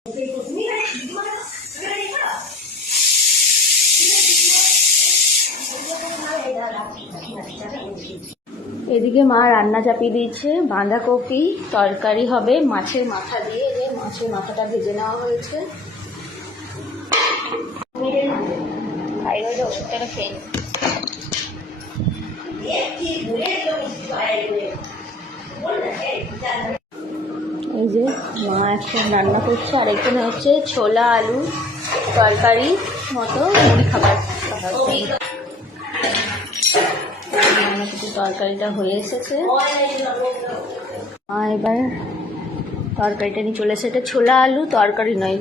এদিকে মা রান্না চাপিয়ে দিয়েছে, বাঁধাকপি তরকারি হবে মাছের মাথা দিয়ে। যে মাছের মাথাটা ভেজে নেওয়া হয়েছে। থাইরয়েডের ওষুধটা খেয়ে এই যে মা এখন রান্না করছে, আর এখানে হচ্ছে ছোলা আলু তরকারি মতো মুড়ি খাবার। তরকারিটা হয়ে এসেছে, এবার তরকারিটা নিয়ে চলে এসেছে। এটা ছোলা আলু তরকারি নয়,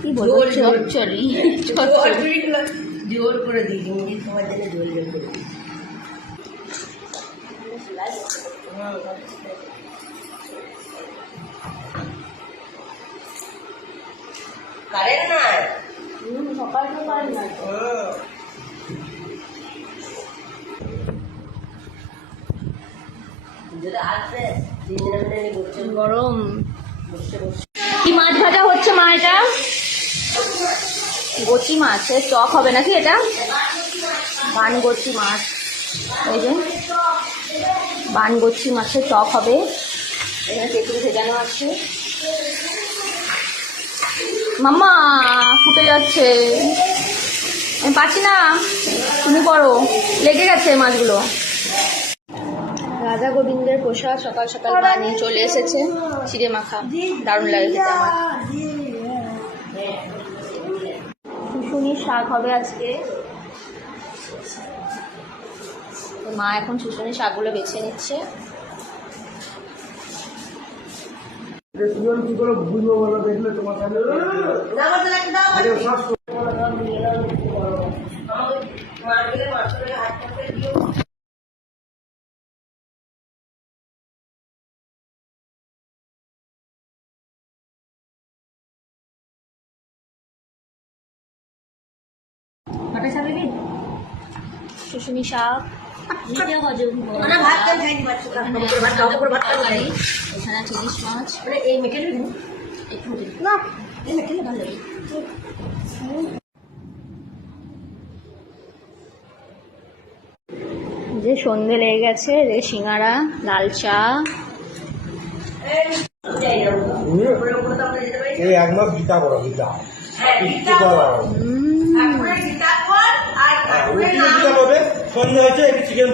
কি বলবো, চচ্চড়ি। জোর করে দিই মুড়ি খাওয়ার জন্য, জোর জোর করে দিই। কারেন্ট না, সকাল তো পারেন না। গরম। কি মাছ ভাজা হচ্ছে মা? এটা গচি মাছের টক হবে নাকি? এটা বানগচি মাছ, এই যে বানগচি মাছের টক হবে। এখানে তেঁতুল ভেজানো আছে। মাম্মা ফুটে যাচ্ছে, আমি পাচ্ছি না, তুমি করো, লেগে গেছে মাছগুলো। রাজা গোবিন্দের প্রসাদ সকাল সকাল মা নিয়ে চলে এসেছে, চিড়ে মাখা, দারুণ লাগে খেতে আমার। শুশুনির শাক হবে আজকে। মা এখন শুশুনির শাকগুলো বেছে নিচ্ছে। শুশুনি শাক, এখানে চিলিশ মাছ, যে সন্ধে লেগে গেছে, রে সিঙ্গারা, লাল চা। সন্ধ্যা হয়েছে, একটু চিকেন